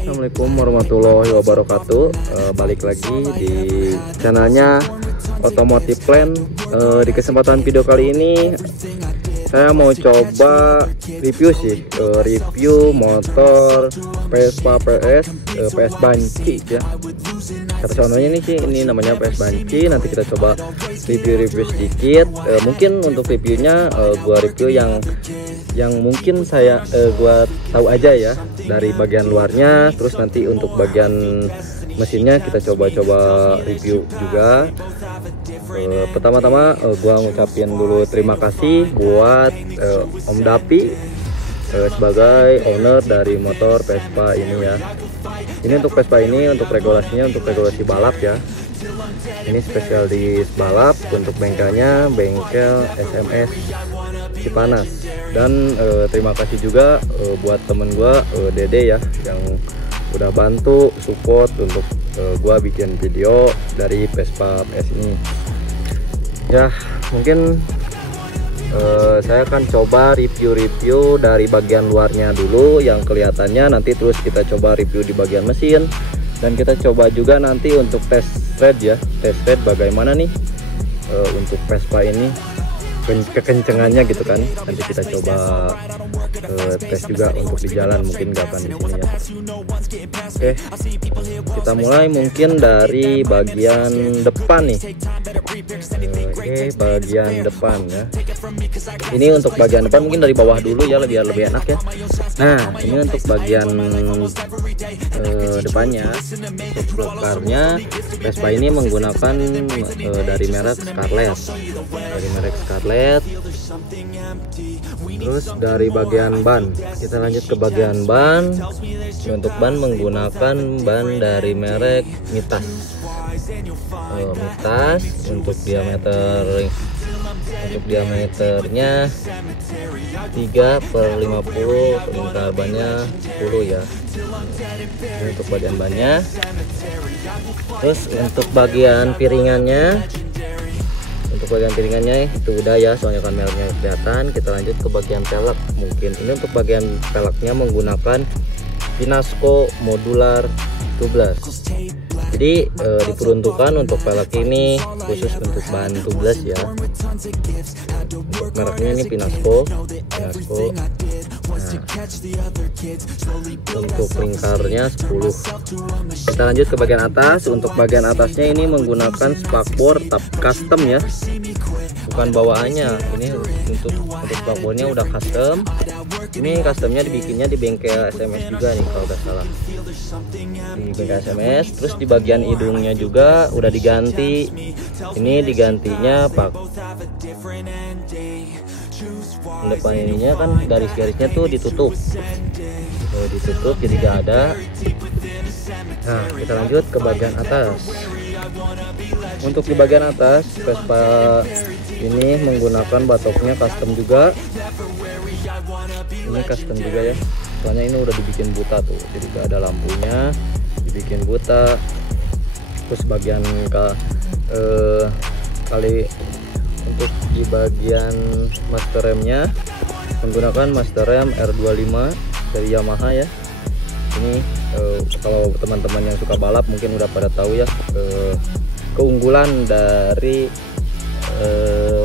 Assalamualaikum warahmatullahi wabarakatuh. Balik lagi di channelnya Otomotif Plan. Di kesempatan video kali ini saya mau coba review sih, review motor Vespa PS Banci ya. Contohnya ini sih, ini namanya PS Banci. Nanti kita coba review sedikit. Mungkin untuk reviewnya gua review yang mungkin saya gua tahu aja ya dari bagian luarnya. Terus nanti untuk bagian mesinnya kita coba-coba review juga. Pertama-tama gua ngucapin dulu terima kasih buat Om Dapi sebagai owner dari motor Vespa ini ya. Ini untuk Vespa ini, untuk regulasinya, untuk regulasi balap ya. Ini spesial di balap. Untuk bengkelnya bengkel SMS Cipanas. Dan terima kasih juga buat temen gua Dede ya, yang udah bantu support untuk gua bikin video dari Vespa PS ini ya. Mungkin saya akan coba review dari bagian luarnya dulu yang kelihatannya, nanti terus kita coba review di bagian mesin, dan kita coba juga nanti untuk test ride ya, test ride bagaimana nih untuk Vespa ini kekencengannya gitu kan. Nanti kita coba tes juga untuk di jalan, mungkin gak akan di sini ya. Oke, kita mulai mungkin dari bagian depan nih. Oke, bagian depan ya. Ini untuk bagian depan mungkin dari bawah dulu ya, biar lebih enak ya. Nah, ini untuk bagian depannya. Untuk blokarnya Vespa ini menggunakan dari merek Scarlett. Terus dari bagian ban, kita lanjut ke bagian ban. Untuk ban menggunakan ban dari merek Mitas. Untuk diameternya 3/50, lingkar bannya 10 ya. Ini untuk bagian bannya. Terus untuk bagian piringannya, itu udah ya, soalnya kan mereknya kelihatan. Kita lanjut ke bagian pelek. Mungkin ini untuk bagian peleknya menggunakan Pinasco modular 12. Jadi diperuntukkan untuk pelek ini khusus untuk bahan 12 ya. Untuk mereknya ini Pinasco. Nah, untuk lingkarnya 10. Kita lanjut ke bagian atas. Untuk bagian atasnya ini menggunakan spakbor custom ya, bukan bawaannya. Ini untuk spakbornya udah custom. Ini customnya dibikinnya di bengkel SMS juga nih kalau nggak salah, di bengkel SMS. Terus di bagian hidungnya juga udah diganti. Ini digantinya pak depan ininya kan garis-garisnya tuh ditutup jadi gak ada. Nah, kita lanjut ke bagian atas. Untuk di bagian atas Vespa ini menggunakan batoknya custom juga. Ini custom juga ya, soalnya ini udah dibikin buta tuh, jadi gak ada lampunya, dibikin buta. Terus bagian kali untuk di bagian master remnya menggunakan master rem R25 dari Yamaha ya. Ini kalau teman-teman yang suka balap mungkin udah pada tahu ya, keunggulan dari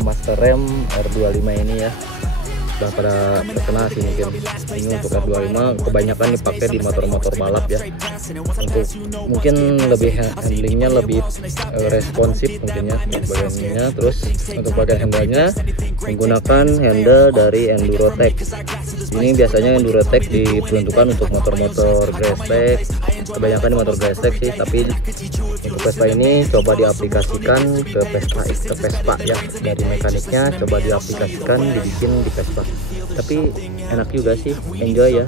master rem R25 ini ya, udah pada terkenal sih. Mungkin ini untuk R25 kebanyakan dipakai di motor-motor balap ya, untuk mungkin lebih handlingnya lebih responsif mungkin ya untuk bagiannya. Terus untuk bagian handlenya menggunakan handle dari Endurotech. Ini biasanya Endurotech diperuntukkan untuk motor-motor grass-tech, kebanyakan di motor grass-tech sih, tapi untuk Vespa ini coba diaplikasikan ke Vespa ya, dari mekaniknya coba diaplikasikan dibikin di Vespa. Tapi enak juga sih, enjoy ya.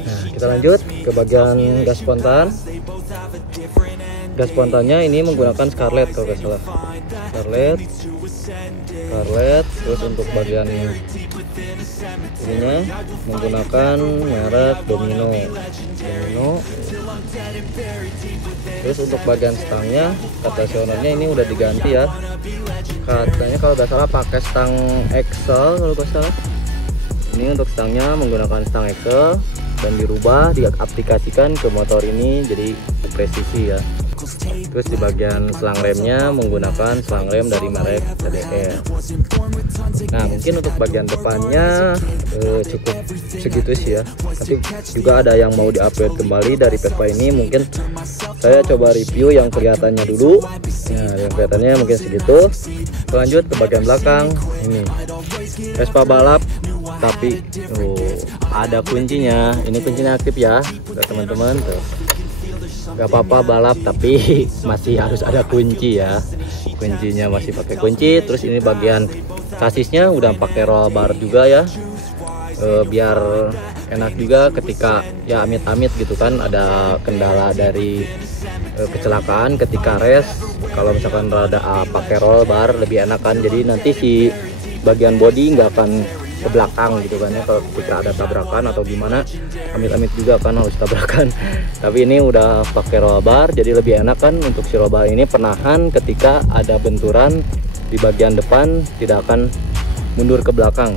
Nah, kita lanjut ke bagian gas spontan. Gas spontannya ini menggunakan Scarlett kalau nggak salah. Scarlett. Terus untuk bagian ininya menggunakan merek Domino. Terus untuk bagian stangnya, kata si ownernya ini udah diganti ya. Katanya kalau nggak salah pakai stang Excel kalau nggak salah. Ini untuk stangnya menggunakan stang Excel dan dirubah, diaplikasikan ke motor ini jadi presisi ya. Terus di bagian selang remnya menggunakan selang rem dari merek CDR. Nah, mungkin untuk bagian depannya cukup segitu sih ya. Tapi juga ada yang mau di-upgrade kembali dari Vespa ini. Mungkin saya coba review yang kelihatannya dulu. Nah, yang kelihatannya mungkin segitu. Lanjut ke bagian belakang. Ini Vespa balap, tapi ada kuncinya. Ini kuncinya aktif ya, teman-teman. Gak apa-apa balap, tapi masih harus ada kunci ya. Kuncinya masih pakai kunci. Terus ini bagian sasisnya udah pakai roll bar juga ya, biar enak juga ketika ya amit-amit gitu kan ada kendala dari kecelakaan ketika race. Kalau misalkan rada pakai roll bar lebih enak kan, jadi nanti si bagian body nggak akan ke belakang gitu kan ya, kalau ketika ada tabrakan atau gimana, amit-amit juga kan harus tabrakan. Tapi ini udah pakai roll bar, jadi lebih enak kan. Untuk si roll bar ini penahan ketika ada benturan di bagian depan, tidak akan mundur ke belakang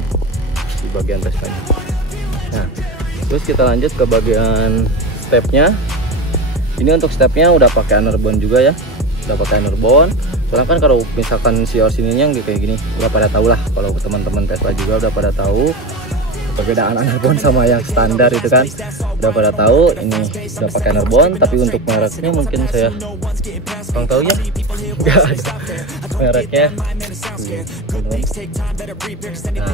di bagian Vespanya. Nah, terus kita lanjut ke bagian stepnya. Ini untuk stepnya udah pakai underbone juga ya, udah pakai underbone. Soalnya kan kalau misalkan si sininya kayak gini udah pada tahu lah, kalau teman-teman Vespa juga udah pada tahu perbedaan underbone sama yang standar itu kan, udah pada tahu. Ini udah pakai underbone, tapi untuk mereknya mungkin saya kurang tahu ya, nggak ada mereknya. Nah,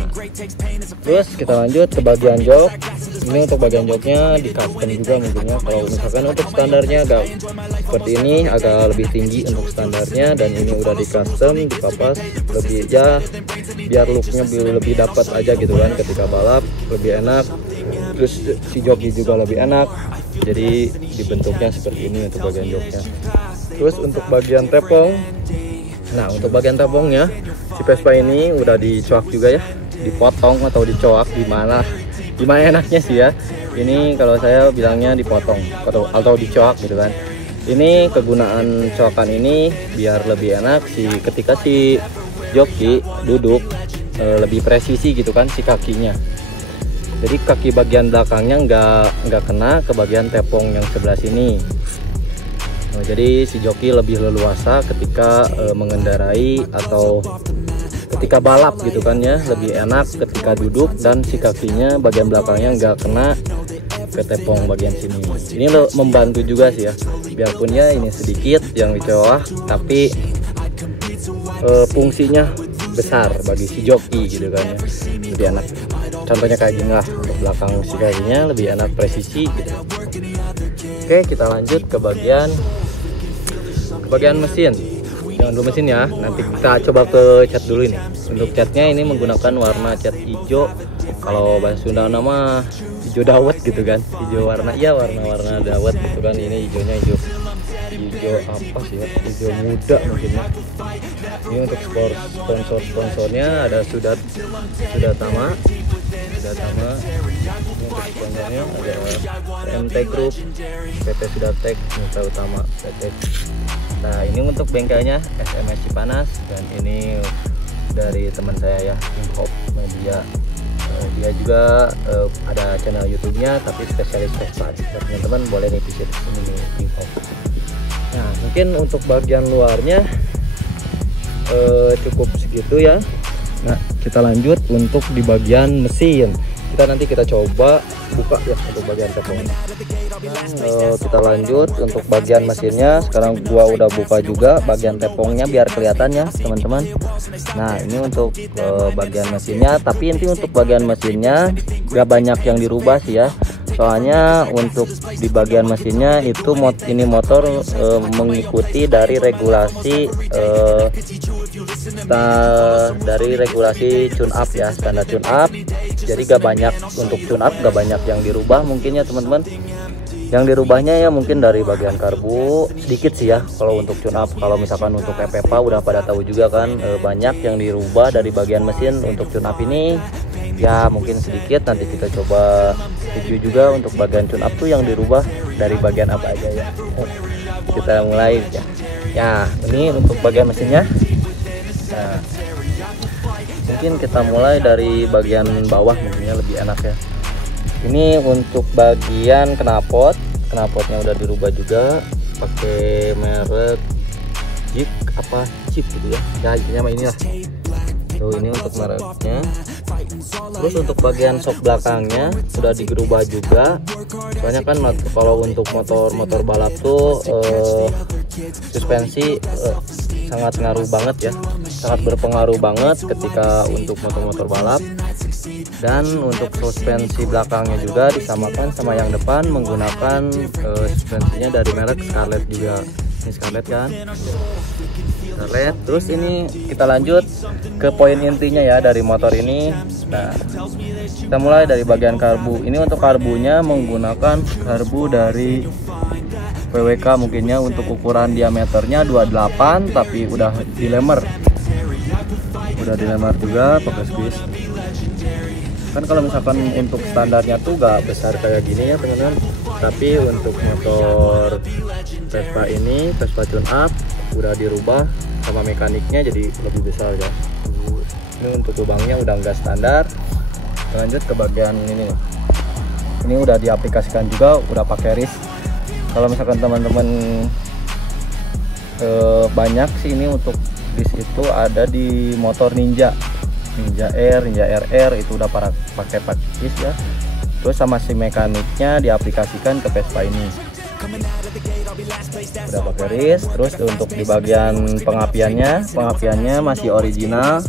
terus kita lanjut ke bagian jok. Ini untuk bagian joknya di custom juga mungkinnya. Kalau misalkan untuk standarnya agak seperti ini, agak lebih tinggi untuk standarnya, dan ini udah di custom, dikapas lebih ya, biar looknya lebih dapat aja gitu kan ketika balap, lebih enak. Terus si joknya juga lebih enak, jadi dibentuknya seperti ini untuk bagian joknya. Terus untuk bagian tepung, nah untuk bagian tepungnya si Vespa ini udah dicoak juga ya, dipotong atau dicoak, gimana enaknya sih ya. Ini kalau saya bilangnya dipotong atau dicoak gitu kan. Ini kegunaan coakan ini biar lebih enak ketika si joki duduk lebih presisi gitu kan si kakinya. Jadi kaki bagian belakangnya nggak kena ke bagian tepung yang sebelah sini. Jadi si joki lebih leluasa ketika mengendarai atau ketika balap gitu kan ya, lebih enak ketika duduk, dan si kakinya bagian belakangnya nggak kena ke tepung bagian sini. Ini membantu juga sih ya, biarpun ya ini sedikit yang dicowah, tapi fungsinya besar bagi si joki gitu kan ya, lebih enak. Contohnya kayak gini lah, untuk belakang si kakinya lebih enak presisi gitu. Oke, kita lanjut ke bagian mesin. Jangan dulu mesin ya, nanti kita coba ke cat dulu ini. Untuk catnya ini menggunakan warna cat hijau, kalau bahasa Sunda nama hijau dawet gitu kan, hijau warna dawet gitu kan. Ini hijaunya hijau apa sih ya, hijau muda mungkin ya. Ini untuk sponsornya ada Sudatama. Ini untuk sponsornya ada MT Group, PT Sudatek, Mitra Utama PT. Nah, ini untuk bengkelnya SMS Cipanas, dan ini dari teman saya ya, Hip-Hop Media. Dia juga ada channel YouTube-nya, tapi spesialis Vespa. Teman-teman boleh nih visit ini Hip-Hop. Nah, mungkin untuk bagian luarnya cukup segitu ya. Nah, kita lanjut untuk di bagian mesin. Nanti kita coba buka ya untuk bagian tepungnya. Kita lanjut untuk bagian mesinnya. Sekarang gua udah buka juga bagian tepungnya biar kelihatan ya teman-teman. Nah, ini untuk bagian mesinnya, tapi inti untuk bagian mesinnya gak banyak yang dirubah sih ya. Soalnya untuk di bagian mesinnya itu ini motor mengikuti dari regulasi tune up ya, standar tune up. Jadi gak banyak untuk tune up, gak banyak yang dirubah mungkin ya teman-teman. Yang dirubahnya ya mungkin dari bagian karbu sedikit sih ya kalau untuk tune up. Kalau misalkan untuk EPPA udah pada tahu juga kan, banyak yang dirubah dari bagian mesin untuk tune up ini ya, mungkin sedikit. Nanti kita coba review juga untuk bagian tune up tuh yang dirubah dari bagian apa aja ya. Kita mulai ya ini untuk bagian mesinnya. Nah, mungkin kita mulai dari bagian bawah, mungkinnya lebih enak ya. Ini untuk bagian knalpotnya udah dirubah juga pakai merek chip gitu ya. Ya intinya mah inilah. Tuh ini untuk mereknya. Terus untuk bagian shock belakangnya sudah dirubah juga. Soalnya kan kalau untuk motor balap tuh suspensi sangat ngaruh banget ya, sangat berpengaruh banget ketika untuk motor balap. Dan untuk suspensi belakangnya juga disamakan sama yang depan menggunakan suspensinya dari merek Scarlett juga. Ini Scarlett kan, Scarlett. Terus ini kita lanjut ke poin intinya ya dari motor ini. Nah, kita mulai dari bagian karbu. Ini untuk karbunya menggunakan karbu dari PWK mungkinnya. Untuk ukuran diameternya 28 tapi udah dilemer juga pakai squeeze. Kan kalau misalkan untuk standarnya tuh gak besar kayak gini ya teman-teman, tapi untuk motor Vespa ini, Vespa tune up, udah dirubah sama mekaniknya jadi lebih besar ya. Ini untuk lubangnya udah enggak standar. Lanjut ke bagian ini nih. Ini udah diaplikasikan juga, udah pakai RIS. Kalau misalkan teman-teman banyak sih ini untuk RIS itu ada di motor Ninja Air, Ninja RR itu udah pakai RIS ya. Terus sama si mekaniknya diaplikasikan ke Vespa ini. Udah pakai RIS. Terus untuk di bagian pengapiannya masih original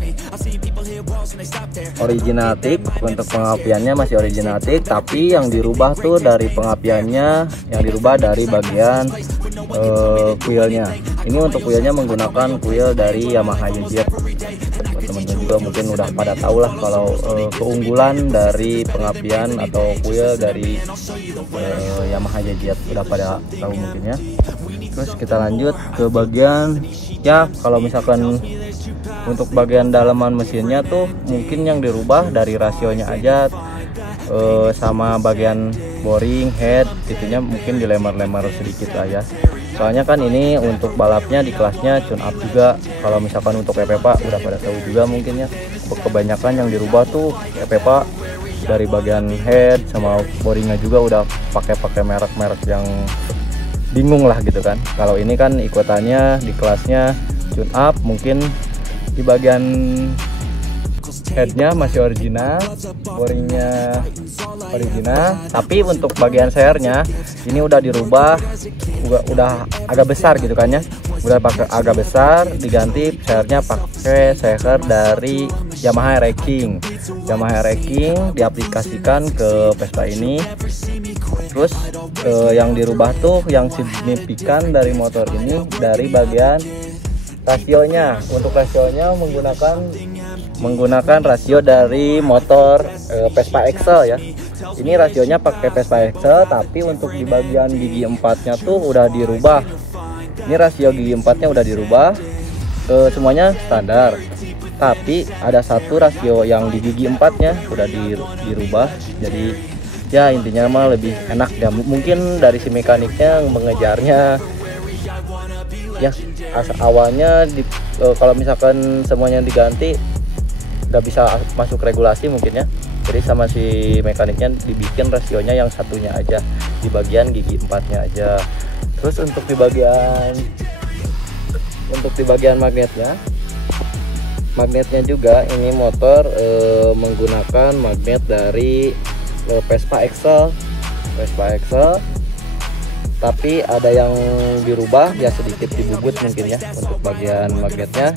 teak. Untuk pengapiannya masih original teak, tapi yang dirubah tuh dari pengapiannya, yang dirubah dari bagian kuilnya. Ini untuk kuilnya menggunakan kuil dari Yamaha YZ. Teman-teman juga mungkin udah pada tahu lah kalau keunggulan dari pengapian atau kuil dari Yamaha YZ, udah pada tahu mungkin ya. Terus kita lanjut ke bagian ya, kalau misalkan untuk bagian dalaman mesinnya tuh mungkin yang dirubah dari rasionya aja, sama bagian boring head itunya mungkin dilemar-lemar sedikit lah ya. Soalnya kan ini untuk balapnya di kelasnya tune up juga. Kalau misalkan untuk EPPA udah pada tahu juga mungkin ya, kebanyakan yang dirubah tuh EPPA dari bagian head sama boringnya juga udah pakai merek-merek yang bingung lah gitu kan. Kalau ini kan ikutannya di kelasnya tune up, mungkin di bagian headnya masih original, boringnya original, tapi untuk bagian sernya ini udah dirubah, udah agak besar gitu kan ya, udah pakai agak besar, diganti sernya pakai seher dari Yamaha R-King diaplikasikan ke Vespa ini. Terus yang dirubah tuh yang signifikan dari motor ini dari bagian rasionya. Untuk rasionya menggunakan rasio dari motor Vespa Excel ya. Ini rasionya pakai Vespa Excel, tapi untuk di bagian gigi empatnya tuh udah dirubah. Ini rasio gigi empatnya udah dirubah, semuanya standar. Tapi ada satu rasio yang di gigi empatnya udah dirubah. Jadi ya intinya mah lebih enak ya. Mungkin dari si mekaniknya mengejarnya ya, awalnya kalau misalkan semuanya diganti nggak bisa masuk regulasi mungkin ya. Jadi sama si mekaniknya dibikin rasionya yang satunya aja di bagian gigi empatnya aja. Terus untuk di bagian magnetnya juga ini motor menggunakan magnet dari Vespa Excel tapi ada yang dirubah ya, sedikit dibubut mungkin ya untuk bagian magnetnya.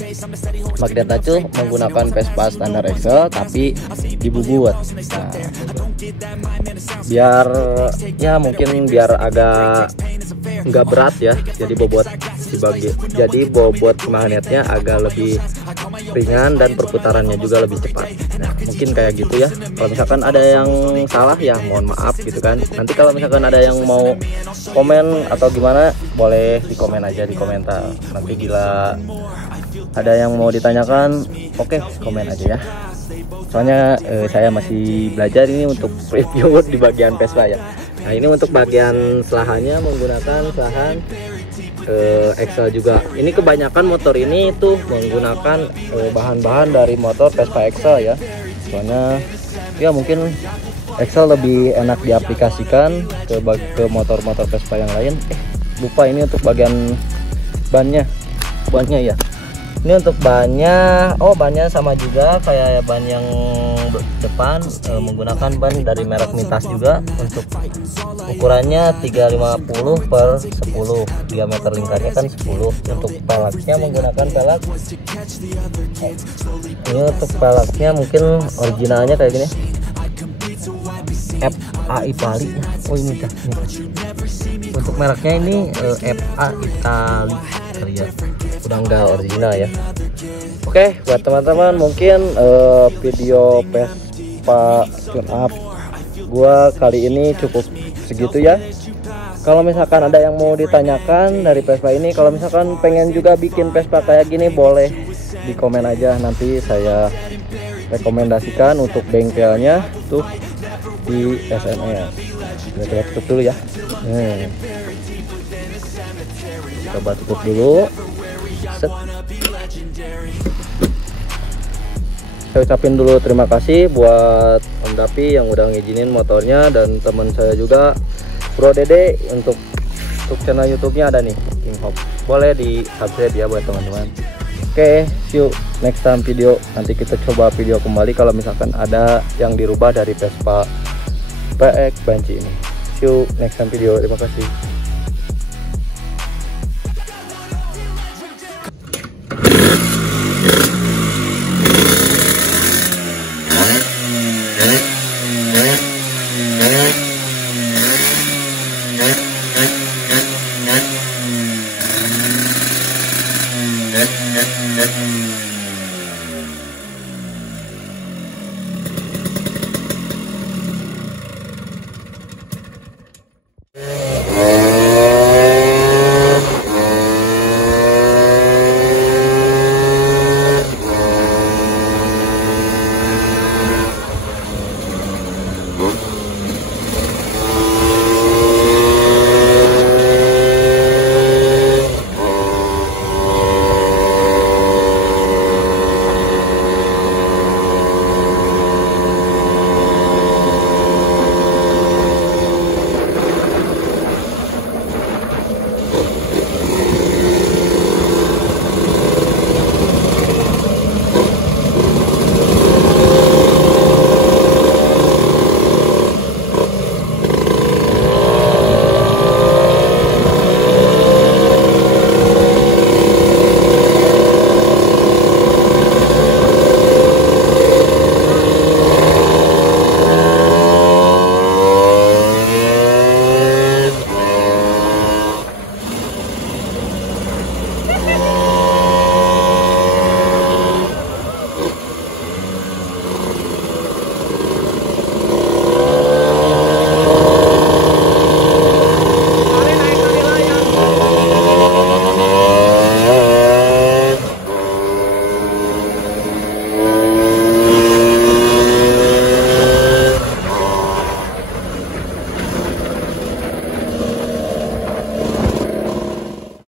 Magnetnya tuh menggunakan Vespa standar Excel tapi dibubut. Nah, biar ya mungkin biar agak nggak berat ya, jadi bobot magnetnya agak lebih ringan dan perputarannya juga lebih cepat. Nah, mungkin kayak gitu ya. Kalau misalkan ada yang salah ya mohon maaf gitu kan. Nanti kalau misalkan ada yang mau komen atau gimana, boleh di komen aja di komentar. Nanti bila ada yang mau ditanyakan, oke, komen aja ya. Soalnya saya masih belajar ini untuk review di bagian Vespa ya. Nah, ini untuk bagian selahannya menggunakan selahan Excel juga. Ini kebanyakan motor ini tuh menggunakan bahan-bahan dari motor Vespa Excel ya. Soalnya ya mungkin Excel lebih enak diaplikasikan ke motor-motor Vespa yang lain. Lupa ini untuk bagian bannya ya. Ini untuk bannya, bannya sama juga kayak ban yang depan, menggunakan ban dari merek Mintas juga. Untuk ukurannya 350 per 10, diameter lingkarnya kan 10. Untuk pelaknya menggunakan pelak, ini untuk pelaknya mungkin originalnya kayak gini, FA Italy. Ini dah. Untuk mereknya ini FA Italy ya, udah enggak original ya. Oke, buat teman-teman mungkin video Vespa tune up gua kali ini cukup segitu ya. Kalau misalkan ada yang mau ditanyakan dari Vespa ini, kalau misalkan pengen juga bikin Vespa kayak gini, boleh di komen aja, nanti saya rekomendasikan untuk bengkelnya tuh di SMS. Kita tutup dulu ya. Coba tutup dulu. Set. Saya ucapin dulu terima kasih buat Om Dapi yang udah ngizinin motornya, dan teman saya juga Bro Dede. Untuk channel YouTube-nya ada nih, King Hop. Boleh di subscribe ya buat teman-teman. Oke, see you next time video. Nanti kita coba video kembali kalau misalkan ada yang dirubah dari Vespa PX Banci ini. See you next time video. Terima kasih.